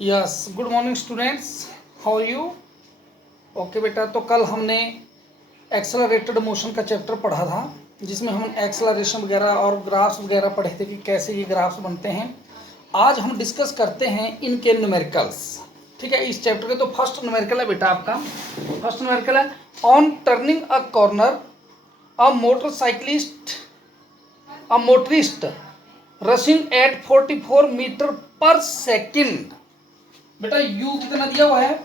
Yes, good morning students, how are you. Okay बेटा, तो कल हमने एक्सेलरेटेड मोशन का चैप्टर पढ़ा था जिसमें हम एक्सेलरेशन वगैरह और ग्राफ्स वगैरह पढ़े थे कि कैसे ये ग्राफ्स बनते हैं। आज हम डिस्कस करते हैं इनके न्यूमेरिकल्स। ठीक है, इस चैप्टर के तो फर्स्ट न्यूमेरिकल है बेटा आपका। फर्स्ट न्यूमेरिकल है on turning a corner a motorist rushing at 44 metre per second. बेटा u कितना दिया हुआ है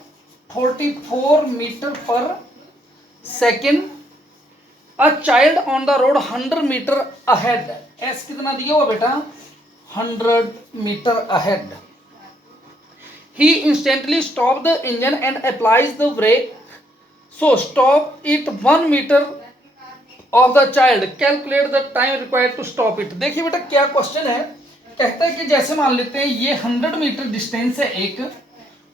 44 metre per second. A child on the road 100 metre ahead. s कितना दिया हुआ बेटा 100 metre ahead. He instantly stop the engine and applies the brake so stop it 1 metre of the child. Calculate the time required to stop it. देखिए बेटा क्या question है, कहता है कि जैसे मान लेते हैं ये 100 मीटर डिस्टेंस है, एक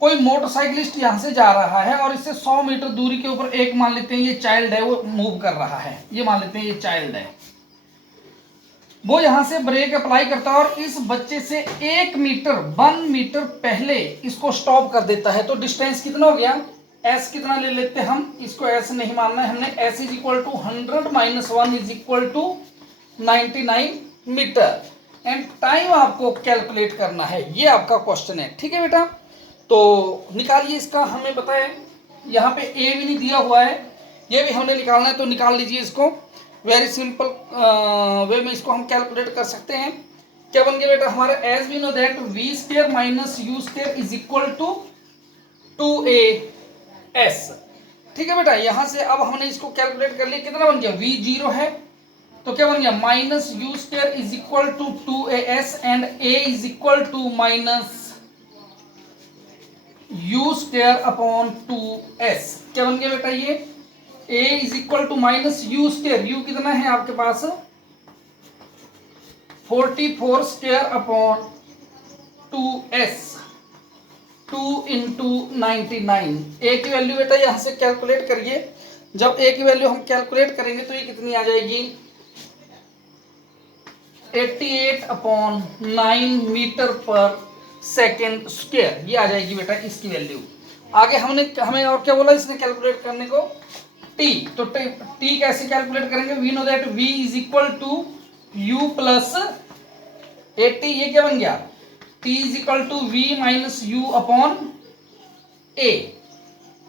कोई मोटरसाइकिलिस्ट यहां से जा रहा है और इससे 100 मीटर दूरी के ऊपर एक मान लेते हैं ये चाइल्ड है, वो मूव कर रहा है। ये मान लेते हैं ये चाइल्ड है, वो यहां से ब्रेक अप्लाई करता है और इस बच्चे से 1 मीटर पहले इसको स्टॉप कर देता है। तो डिस्टेंस कितना हो गया, s कितना ले लेते हैं हम, इसको s नहीं मानना है हमने। s is equal to 100 minus 1 is equal to 99 metre and time आपको कैलकुलेट करना है। ये आपका क्वेश्चन है, ठीक है बेटा। तो निकालिए इसका, हमें पता है यहाँ पे a भी नहीं दिया हुआ है, ये भी हमने निकालना है, तो निकाल लीजिए इसको। वेरी सिंपल वे में इसको हम कैलकुलेट कर सकते हैं। क्या बन गया बेटा हमारा, as we know that v square minus u square is equal to 2as। ठीक है बेटा, यहां से अब हमने इसको कैलकुलेट कर लिया, कितना बन गया v 0 है तो क्या बन गया minus u square is equal to 2as and a is equal to minus u square upon 2s। क्या बन गया बेटा ये a is equal to minus u square, u कितना है आपके पास 44 square upon 2s, 2 into 99। a की वैल्यू बेटा यहां से कैलकुलेट करिए। जब a की वैल्यू हम कैलकुलेट करेंगे तो ये कितनी आ जाएगी 88 upon 9 metre per second square, ये आ जाएगी बेटा इसकी वैल्यू। आगे हमें और क्या बोला इसने कैलकुलेट करने को, t। तो t कैसे कैलकुलेट करेंगे, we know that v is equal to u plus 80। ये क्या बन गया t is equal to v minus u upon a।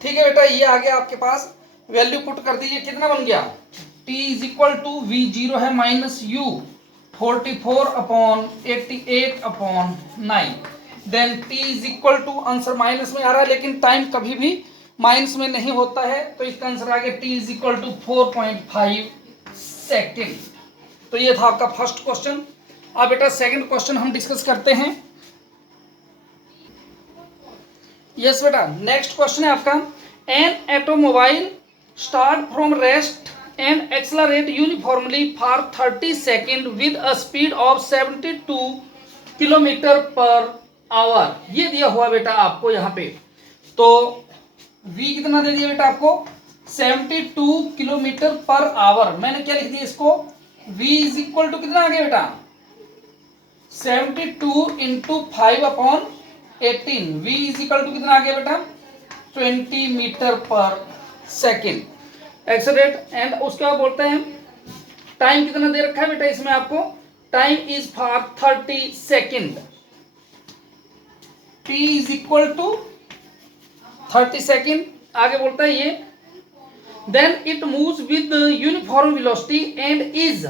ठीक है बेटा, ये आ गया आपके पास, वैल्यू पुट कर दीजिए, कितना बन गया t is equal to v 0 है minus u 44 upon 88 upon 9। Then t is equal to, answer minus में आ रहा है लेकिन टाइम कभी भी माइनस में नहीं होता है, तो इसका आंसर आ गया t is equal to 4.5 second. तो ये था आपका फर्स्ट क्वेश्चन। अब बेटा सेकंड क्वेश्चन हम डिस्कस करते हैं। यस बेटा, नेक्स्ट क्वेश्चन है आपका, an automobile start from rest and accelerate uniformly for 30 seconds with a speed of 72 kilometre per our. ये दिया हुआ बेटा आपको यहाँ पे, तो v कितना दे दिया बेटा आपको 72 किलोमीटर पर आवर। मैंने क्या लिख दिया इसको, v इज इक्वल टू कितना आ गया बेटा 72 into 5 upon 18। v is equal to कितना आ गया बेटा 20 metre per second accelerate. And उसके बाद बोलते हैं टाइम कितना दे रखा है बेटा इसमें आपको, time is for 30 second. t is equal to 30 second. आगे बोलता है ये, then it moves with uniform velocity and is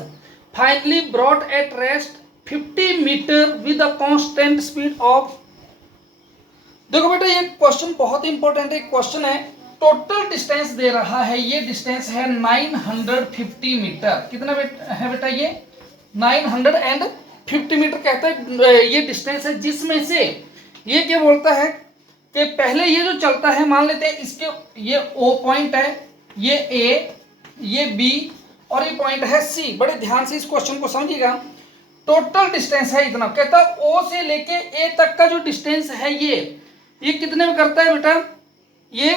finally brought at rest 50 metre with a constant speed of. देखो बेटा ये क्वेश्चन बहुत इंपॉर्टेंट एक क्वेश्चन है। टोटल डिस्टेंस दे रहा है, ये डिस्टेंस है 950 मीटर। कितना है बेटा ये 950 मीटर कहता है ये डिस्टेंस है, जिसमें से ये क्या बोलता है कि पहले ये जो चलता है, मान लेते हैं इसके ये O पॉइंट है, ये A, ये B और ये पॉइंट है C। बड़े ध्यान से इस क्वेश्चन को समझिएगा। टोटल डिस्टेंस है इतना, कहता है O से लेके A तक का जो डिस्टेंस है ये कितने में करता है बेटा, ये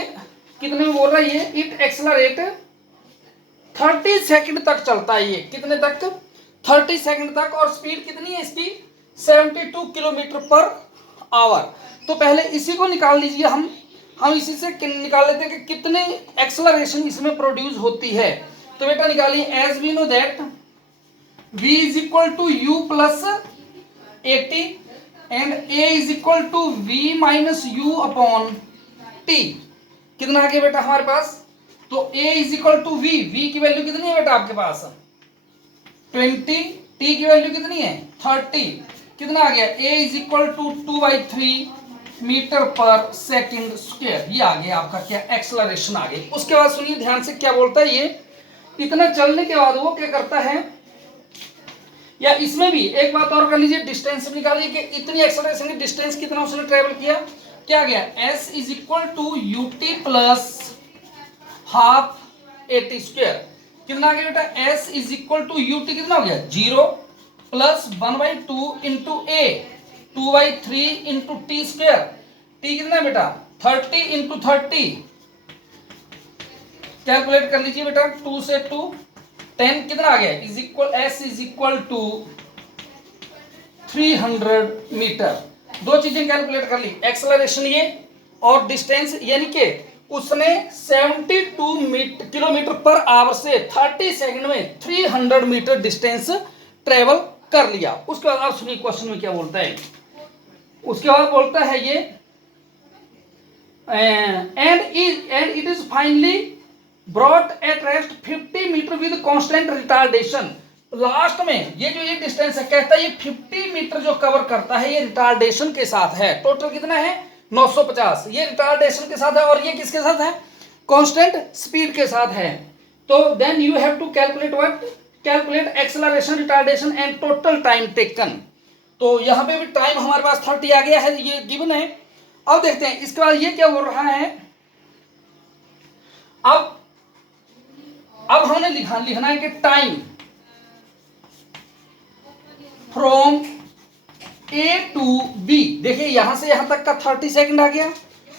कितने में बोल रहा है ये, इट एक्सेलरेट 30 सेकंड तक चलता है। ये कितने तक 30 सेकंड तक, और स्पीड कितनी है इसकी 72 किलोमीटर पर आवर। तो पहले इसी को निकाल लीजिए। हम इसी से निकाल लेते हैं कि कितने एक्सेलरेशन इसमें प्रोड्यूस होती है। तो बेटा निकालिए, as we know that v is equal to u plus 80 and a is equal to v minus u upon t। कितना आ गया बेटा हमारे पास? तो a is equal to v की वैल्यू कितनी है बेटा आपके पास? 20, t की वैल्यू कितनी है? 30। कितना आ गया? a is equal to 2/3 metre per second square. ये आ गया आपका क्या? एक्सेलरेशन आ गई। उसके बाद सुनिए ध्यान से क्या बोलता है ये। इतना चलने के बाद वो क्या करता है, या इसमें भी एक बात और कर लीजिए, डिस्टेंस निकालिए कि इतनी एक्सेलरेशन की डिस्टेंस कितना उसने ट्रेवल किया। क्या गया? s is equal to u t plus half a t square. कितना आ गया बेटा? s is equal to u t कितना हो गया? 0 plus 1/2 into a 2/3 into t square. T कितना है बेटा? 30 इंटू 30। कैलकुलेट कर लीजिए बेटा, 2 से 2 10 कितना आ गया? Is equal s is equal to 300 metre. दो चीजें कैलकुलेट कर ली, एक्सेलरेशन ये और डिस्टेंस, यानी कि उसने 72 किलोमीटर पर आवर से 30 सेकंड में 300 मीटर डिस्टेंस ट्रेवल कर लिया। उसके बाद आप सुनिए क्वेश्चन में क्या बोलता है। उसके बाद बोलता है ये and it is finally brought at rest 50 metre with constant retardation. Last में ये जो ये डिस्टेंस है, कहता है ये 50 मीटर जो कवर करता है ये रिटार्डेशन के साथ है। टोटल कितना है? 950। ये रिटार्डेशन के साथ है और ये किसके साथ है? कांस्टेंट स्पीड के साथ है। तो then you have to calculate what? Calculate acceleration, retardation and total time taken. तो यहां पे भी टाइम हमारे पास 30 आ गया है, ये गिवन है। अब देखते हैं इसके बाद ये क्या हो रहा है। अब हमने लिखना है कि time from A to B. देखिए यहां से यहां तक का 30 सेकंड आ गया।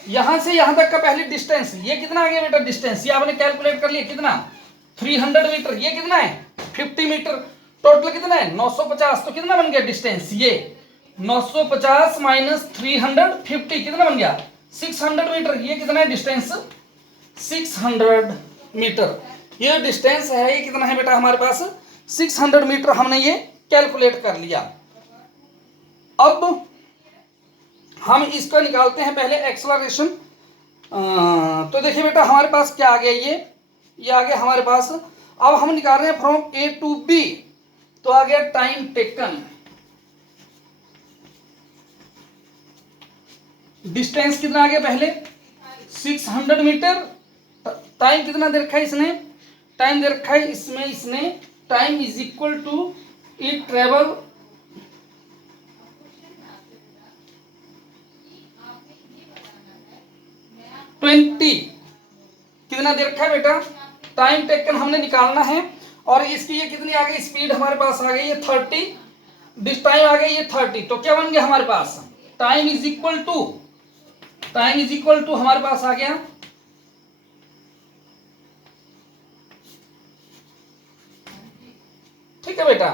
यहां से यहां तक का पहले डिस्टेंस ये कितना आ गया बेटा? डिस्टेंस ये आपने कैलकुलेट कर लिया कितना? 300 मीटर। ये कितना है? 50 मीटर। टोटल कितना है? 950। तो कितना बन गया डिस्टेंस? ये 950 माइनस 350 कितना बन गया? 600 मीटर। ये कितना है डिस्टेंस? 600 मीटर। ये डिस्टेंस है ये कितना है बेटा हमारे पास? 600 मीटर हमने ये कैलकुलेट कर लिया। अब हम इसको निकालते हैं पहले एक्सेलरेशन। तो देखिए बेटा हमारे पास क्या आ गया, ये आ गया हमारे पास। अब हम निकाल रहे हैं फ्रॉम ए टू बी। तो आ गया टाइम टेकन। डिस्टेंस कितना आ गया पहले? 600 मीटर। टाइम कितना दे रखा है इसने? टाइम दे रखा है इसने time is equal to it travel 20। कितना दे रखा है बेटा? टाइम टेकन हमने निकालना है। और इसकी ये कितनी आ गई? स्पीड हमारे पास आ गई है 30, डिस टाइम आ गई है 30। तो क्या बन गया हमारे पास? टाइम इज इक्वल टू हमारे पास आ गया ठीक है बेटा।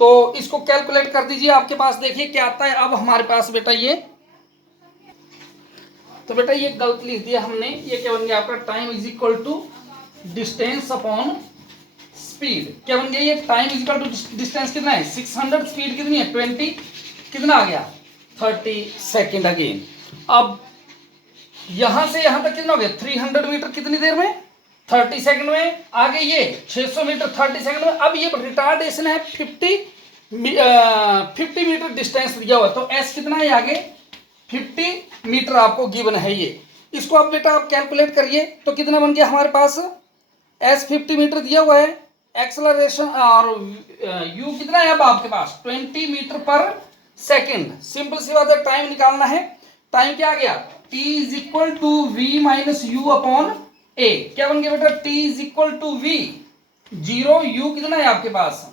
तो इसको कैलकुलेट कर दीजिए, आपके पास देखिए क्या आता है। अब हमारे पास बेटा ये, तो बेटा ये गलत लिख दिया हमने। ये क्या बन गया आपका? Time is equal to distance upon speed. क्या बन गया ये? Time is equal to distance कितना है? 600। स्पीड कितनी है? 20। कितना आ गया? 30 सेकेंड अगेन। अब यहां से यहां तक कितना हो गया? 300 मीटर कितनी देर में? 30 सेकंड में। आगे ये 600 मीटर 30 सेकंड में। अब ये रिटार्डेशन है 50 मीटर डिस्टेंस दिया हुआ है। तो एस कितना है आगे? 50 मीटर आपको गिवन है ये। इसको आप बेटा आप कैलकुलेट करिए तो कितना बन गया हमारे पास? एस 50 मीटर दिया हुआ है। एक्सेलरेशन और यू कितना है अब आपके पास? 20 मीटर पर सेकेंड। सिंपल सी बात है, टाइम निकालना है। टाइम क्या आ गया? T is equal to v minus u upon a. क्या बन गया बेटा? t is equal to v 0, u कितना है आपके पास?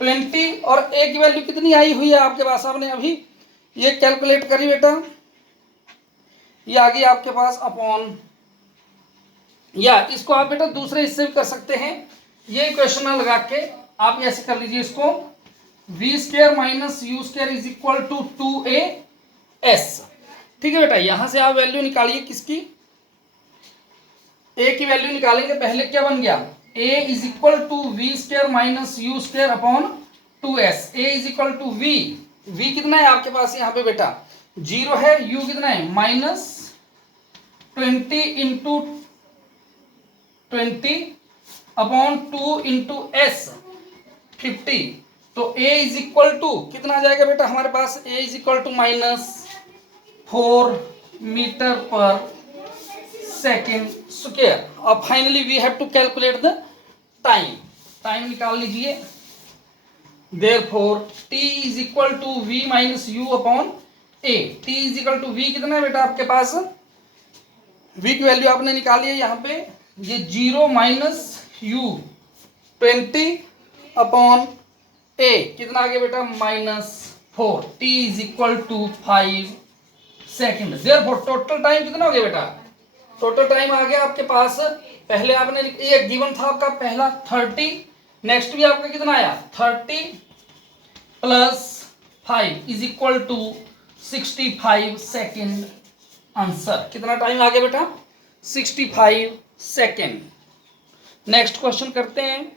20 और a की वैल्यू कितनी आई हुई है आपके पास? आपने अभी ये कैलकुलेट करी बेटा, ये आ गई आपके पास अपॉन, या इसको आप बेटा दूसरे हिस्से भी कर सकते हैं। ये क्वेश्चन लगा के आप ऐसे कर लीजिए इसको v square minus u square is equal to 2as। ठीक है बेटा, यहां से आप वैल्यू निकालिए किसकी, ए की वैल्यू निकालेंगे। पहले क्या बन गया, a is equal to v square minus u square upon 2s। a is equal to v कितना है आपके पास यहाँ पे बेटा 0 है, u कितना है -20 इंटू 20 अपॉन 2 इंटू s 50। तो a इज इक्वल टू कितना आ जाएगा बेटा हमारे पास, a is equal to -4 metre per second square. अब finally we have to calculate the time निकाल लीजिए। Therefore t is equal to v minus u upon a। t is equal to v कितना है बेटा आपके पास, v की value आपने निकाली है यहाँ पे, ये 0 माइनस यू 20 अपॉन a कितना आ गया बेटा -4। t is equal to 5 second. Therefore total time कितना हो गया बेटा, टोटल टाइम आ गया आपके पास, पहले आपने ये गिवन था आपका पहला 30, नेक्स्ट भी आपका कितना आया 30 plus 5 is equal to 65 second. Answer कितना टाइम आ गया बेटा 65 सेकेंड। नेक्स्ट क्वेश्चन करते हैं।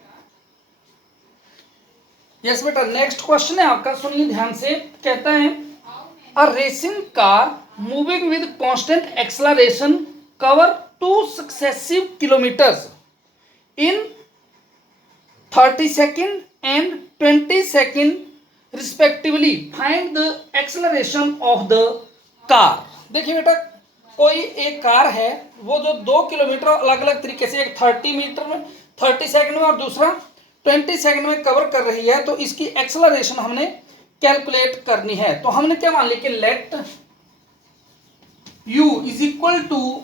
यस बेटा, नेक्स्ट क्वेश्चन है आपका, सुनिए ध्यान से। कहता है अ racing car moving with constant acceleration cover 2 successive kilometres in 30 second and 20 second respectively, find the acceleration of the car. देखिए बेटा, कोई एक कार है वो जो 2 किलोमीटर अलग अलग तरीके से, एक 30 मीटर में 30 सेकंड में और दूसरा 20 सेकंड में कवर कर रही है, तो इसकी एक्सेलरेशन हमने कैलकुलेट करनी है। तो हमने क्या मान लिया कि let u is equal to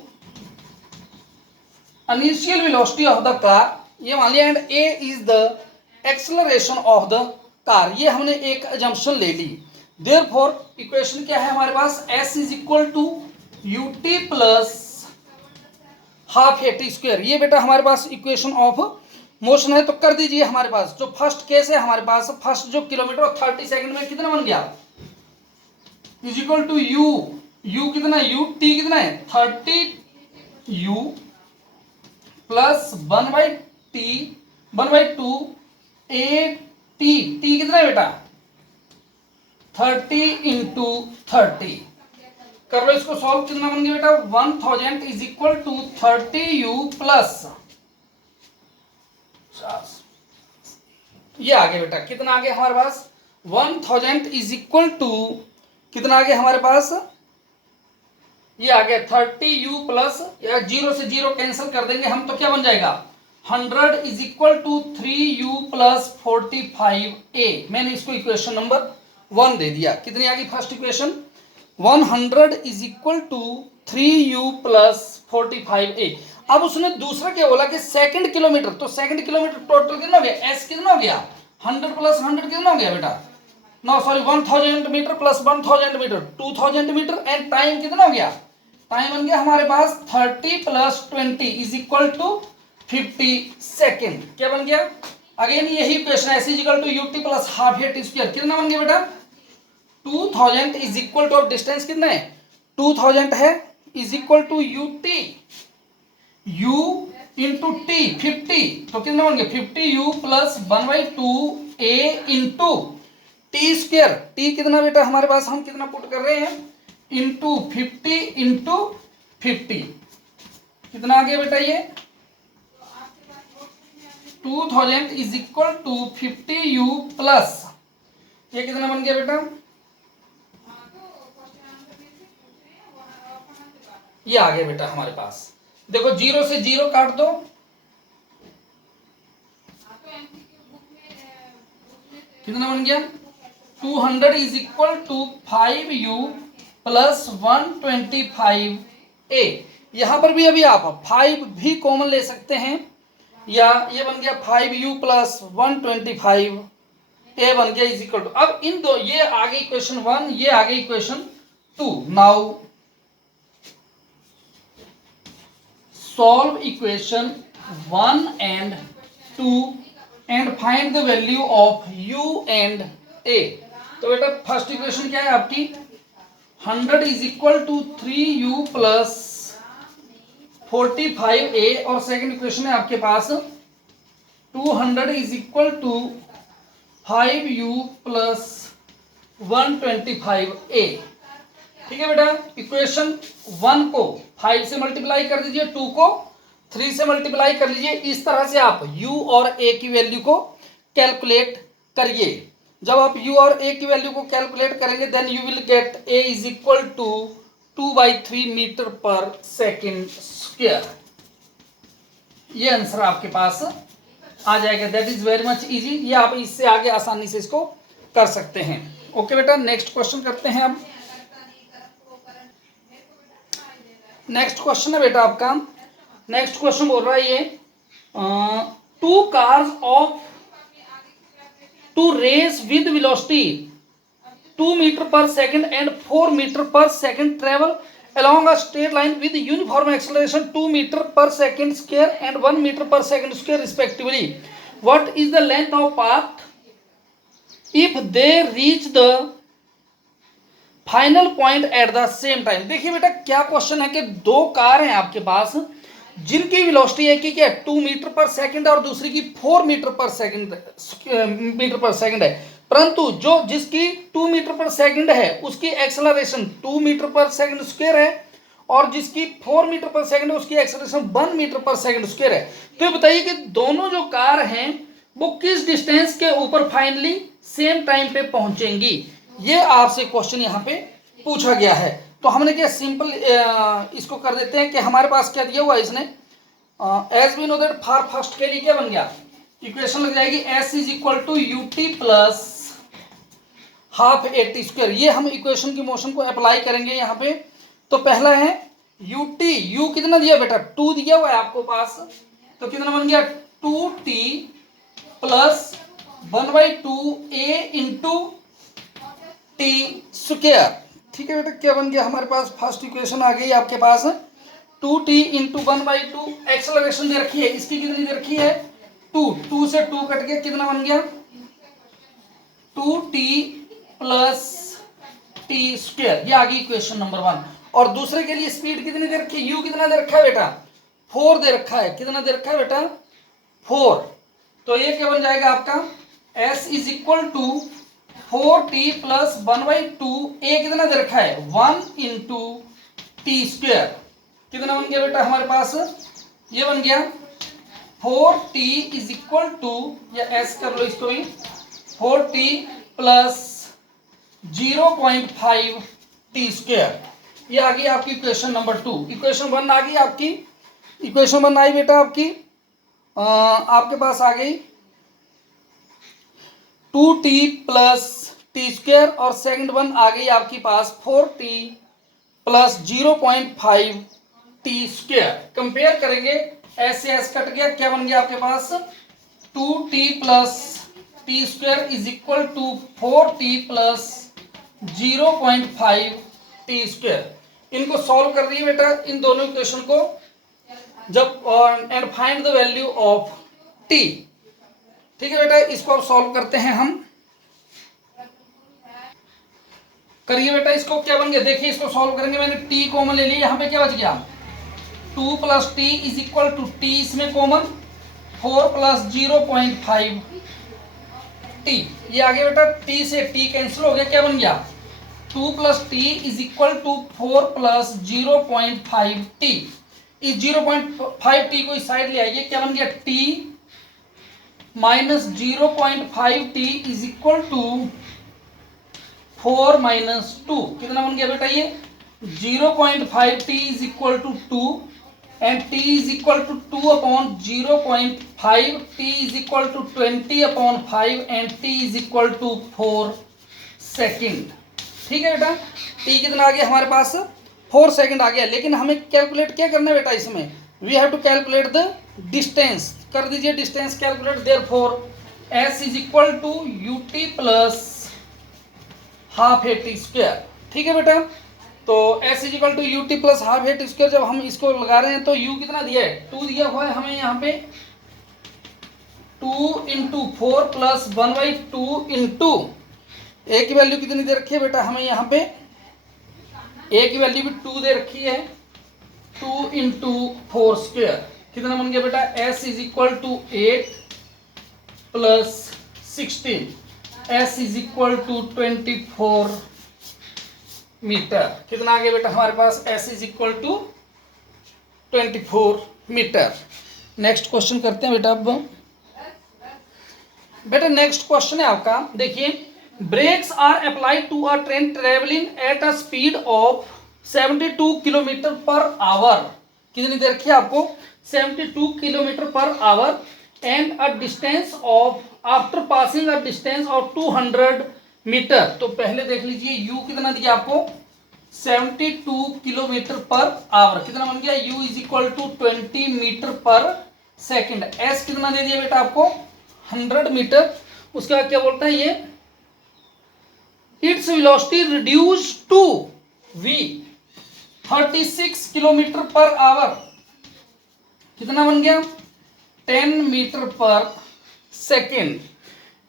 initial velocity of the car, ये मान लिया, and a is the acceleration of the car, ये हमने एक अजम्पशन ले ली। देयरफॉर इक्वेशन क्या है हमारे पास, s is equal to ut plus half at square. ये बेटा हमारे पास इक्वेशन ऑफ मोशन है, तो कर दीजिए। हमारे पास जो फर्स्ट केस है, हमारे पास फर्स्ट जो किलोमीटर 30 सेकंड में कितना बन गया, इज इक्वल टू u कितना है, u t कितना है 30u प्लस 1/2 a t कितना है बेटा 30 इंटू 30। कर लो इसको सॉल्व, कितना बन गया बेटा 1000 is equal to 30u plus, ये आ गया बेटा कितना आ गया हमारे पास 1000 इज इक्वल टू कितना आ गया हमारे पास, ये आ गया 30u प्लस, या 0 से 0 कैंसिल कर देंगे हम, तो क्या बन जाएगा 100 is equal to 3u plus 45a। मैंने इसको इक्वेशन नंबर 1 दे दिया। कितनी आ गई first equation, 100 is equal to 3u plus 45a। अब उसने दूसरा क्या बोला कि सेकंड किलोमीटर, तो सेकंड किलोमीटर टोटल कितना हो गया, s कितना हो गया 100 प्लस 100 कितना हो गया बेटा, no sorry 1000 metre plus 1000 metre 2000 metre, and time कितना हो गया, टाइम बन गया हमारे पास 30 plus 20 is equal to 50 second. क्या बन गया, अगेन यही इक्वेशन है, s is equal to ut plus half at square. कितना बन गया बेटा 2000 इज इक्वल टू, डिस्टेंस कितना है 2000 है, is equal to ut u into t 50, तो कितना बन गया 50u plus 1/2 a into t square. T कितना बेटा हमारे पास, हम कितना पुट कर रहे हैं इंटू 50 इंटू 50, कितना आ गया बेटा ये 2000 is equal to 50u plus, ये कितना बन गया बेटा, ये आ गया बेटा हमारे पास। देखो 0 से 0 काट दो, कितना बन गया 200 is equal to 5u plus 125a। यहां पर भी अभी आप 5 भी कॉमन ले सकते हैं, या ये बन गया 5u प्लस 125a बन गया इज इक्वल टू। अब इन दो, ये आ गई इक्वेशन 1, ये आ गई equation 2। Now solve equation 1 and 2 and find the value of u and ए। तो बेटा फर्स्ट इक्वेशन क्या है आपकी, 100 is equal to 3u plus 45a, और सेकंड इक्वेशन है आपके पास 200 is equal to 5u plus 125a। ठीक है बेटा, इक्वेशन 1 को 5 से मल्टीप्लाई कर दीजिए, 2 को 3 से मल्टीप्लाई कर लीजिए। इस तरह से आप u और a की वैल्यू को कैलकुलेट करिए। जब आप u और a की वैल्यू को कैलकुलेट करेंगे then you will get a is equal to 2/3 metre per second square. ये आंसर आपके पास आ जाएगा। That is very much easy. ये आप इससे आगे आसानी से इसको कर सकते हैं। ओके बेटा, नेक्स्ट क्वेश्चन करते हैं अब। नेक्स्ट क्वेश्चन है बेटा आपका, नेक्स्ट क्वेश्चन बोल रहा है ये 2 cars of to race with velocity 2 metre per second and 4 metre per second travel along a straight line with uniform acceleration 2 meter per second square and 1 meter per second square respectively. What is the length of path if they reach the final point eight the same time? देखिए बेटा क्या question है कि 2 car हैं आपके पास जिनकी velocity एक की क्या 2 मीटर पर सेकंड और दूसरी की 4 मीटर पर सेकंड है, परंतु जो जिसकी 2 मीटर पर सेकंड है उसकी acceleration 2 metre per second square है और जिसकी 4 मीटर पर सेकंड है उसकी acceleration 1 metre per second square है। तो ये बताइए कि दोनों जो कार हैं वो किस डिस्टेंस के ऊपर फाइनली सेम टाइम पे पहुंचेंगी, ये आपसे क्वेश्चन यहाँ पे पूछा गया है। तो हमने क्या सिंपल इसको कर देते हैं कि हमारे पास क्या दिया हुआ है इसने, as we know that for first के लिए क्या बन गया, इक्वेशन लग जाएगी s is equal to u t plus half a t square. ये हम इक्वेशन की मोशन को अप्लाई करेंगे यहाँ पे। तो पहला है यूटी, यू कितना दिया बेटा 2 दिया हुआ है आपको पास, तो कितना बन गया 2t plus 1/2 a into t square. ठीक है बेटा, क्या बन गया हमारे पास, फर्स्ट इक्वेशन आ गई आपके पास 2t इंटू 1/2। एक्सेलरेशन दे रखी है, इसकी कितनी दे रखी है 2 से 2 कट गया, कितना बन गया 2t प्लस टी स्क्वायर। ये आ गई इक्वेशन नंबर 1। और दूसरे के लिए स्पीड कितनी दे रखी है, u कितना दे रखा है बेटा 4 दे रखा है, कितना दे रखा है बेटा 4। तो ये क्या बन जाएगा आपका s is equal to 4t plus 1/2 a कितना दे रखा है 1 इंटू टी स्क्वायर। कितना बन गया बेटा हमारे पास, ये बन गया 4t इज इक्वल टू, या s कर लो इसको भी, 4t प्लस 0.5 टी स्क्वायर। ये आ गई आपकी इक्वेशन नंबर 2। इक्वेशन 1 आ गई आपकी, इक्वेशन 1 आई बेटा आपकी, आपके पास आ गई 2t प्लस टी स्क्वायर और सेकंड 1 आ गई आपकी पास 4t plus 0.5 t square. Compare करेंगे, s से s कट गया, क्या बन गया आपके पास 2t plus t square is equal to 4t plus 0.5 t square. इनको सॉल्व कर रही है बेटा, इन दोनों इक्वेशन को, जब and find the value of t। ठीक है बेटा, इसको अब सॉल्व करते हैं हम। करिए बेटा, इसको क्या बन गया, देखिए इसको सॉल्व करेंगे, मैंने t कॉमन ले लिया, यहाँ पे क्या बच गया 2 plus t is equal to t इसमें कॉमन 4 प्लस 0.5 टी। ये आगे बेटा t से t कैंसिल हो गया, क्या बन गया 2 plus t is equal to 4 plus 0.5 t. इस 0.5 टी को इस साइड ले आइए, क्या बन गया t minus 0.5 t is equal to 4 minus 2। कितना बन गया बेटा ये 0.5 t is equal to 2 and t is equal to 2 upon 0.5, t is equal to 20 upon 5 and t is equal to 4 second. ठीक है बेटा, t कितना आ गया हमारे पास 4 सेकेंड आ गया। लेकिन हमें कैलकुलेट क्या करना है बेटा, इसमें we have to calculate the distance. कर दीजिए distance calculate, therefore s is equal to ut plus half a t square. ठीक है बेटा, तो s is equal to ut plus half a t square. जब हम इसको लगा रहे हैं तो u कितना दिया है 2 दिया हुआ है हमें यहाँ पे, 2 इंटू 4 प्लस 1/2 इंटू ए की वैल्यू कितनी दे रखी है बेटा हमें यहाँ पे, ए की वैल्यू भी 2 दे रखी है, 2 इंटू 4 स्क्वायर कितना बन गया बेटा, s is equal to 8 plus 16, s is equal to 24 metre. कितना आ गया बेटा हमारे पास, s is equal to 24 metre. Next question करते हैं बेटा। अब बेटा नेक्स्ट क्वेश्चन है आपका, देखिए brakes are applied to a train travelling at a speed of 72 kilometre per hour. कितनी देर रखी है आपको, 72 kilometre per hour and a distance of after passing a distance of 200 metre. तो पहले देख लीजिए u कितना दिया आपको, 72 किलोमीटर पर आवर कितना बन गया, u is equal to 20 metre per second. s कितना दे दिया बेटा आपको, 100 मीटर। उसके बाद क्या बोलता है ये, its velocity reduce to v 36 kilometre per hour कितना बन गया, 10 metre per second.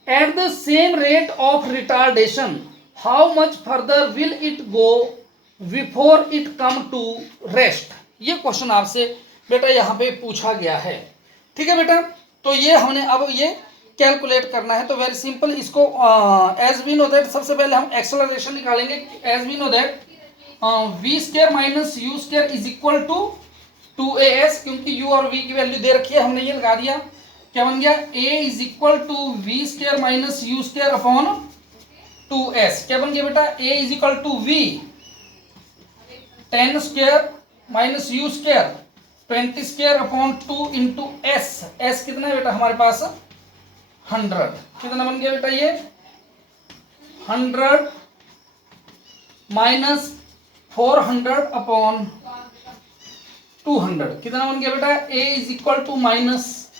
At the same rate of retardation how much further will it go before it come to rest. ये क्वेश्चन आपसे बेटा यहाँ पे पूछा गया है, ठीक है बेटा। तो ये हमने अब ये कैलकुलेट करना है। तो वेरी सिंपल, इसको एज वी नो दैट, सबसे पहले हम एक्सेलरेशन निकालेंगे। As we know that v square minus u square is equal to 2as, क्योंकि u और v की वैल्यू दे रखी है, हमने ये लगा दिया। क्या बन गया, a is equal to v square minus u square upon 2s। क्या बन गया बेटा, a is equal to v 10 square minus u square 20 square upon 2 into s। s कितना है बेटा हमारे पास, 100। कितना बन गया बेटा ये, 100 माइनस 400 अपॉन 200 कितना बन गया बेटा, a is equal to minus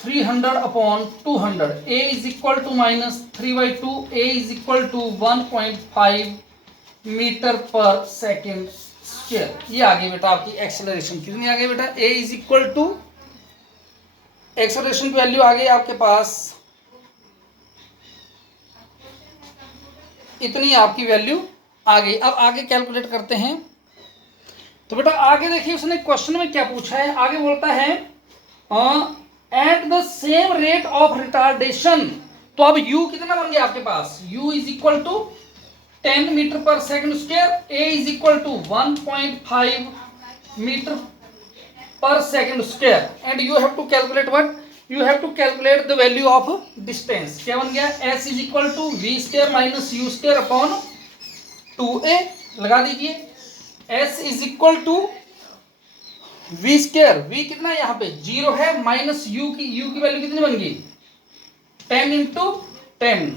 300 upon 200, a is equal to minus 3/2, a is equal to 1.5 metre per second square. ये आ गई बेटा आपकी एक्सेलरेशन। कितनी आ गई बेटा, a is equal to, acceleration की वैल्यू आ गई आपके पास, इतनी आपकी वैल्यू आ गई। अब आगे कैलकुलेट करते हैं। तो बेटा आगे देखिए उसने क्वेश्चन में क्या पूछा है, आगे बोलता है at the same rate of retardation. तो अब u कितना बन गया आपके पास, u is equal to 10 metre per second square, a is equal to 1.5 metre per second square and you have to calculate what, you have to calculate the value of distance. क्या बन गया, s is equal to v square minus u square upon 2a लगा दीजिए। s is equal to v square, v कितना है यहाँ पे 0 है, माइनस u की वैल्यू कितनी बन गई, 10 into 10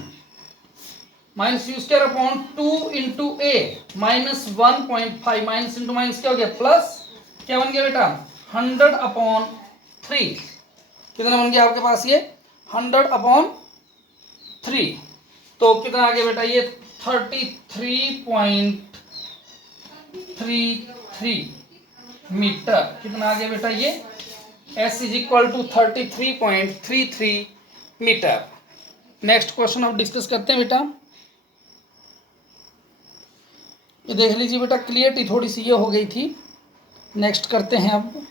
minus u square upon 2 into a minus 1.5 minus into minus क्या हो गया प्लस, क्या बन गया बेटा 100 अपॉन 3। कितना बन गया आपके पास ये 100 अपॉन 3। तो कितना आ गया बेटा ये 33.33 मीटर। कितना आ गया बेटा ये, s is equal to 33.33 metre. Next question अब डिस्कस करते हैं बेटा। ये देख लीजिए बेटा, क्लियरिटी थोड़ी सी ये हो गई थी। नेक्स्ट करते हैं अब।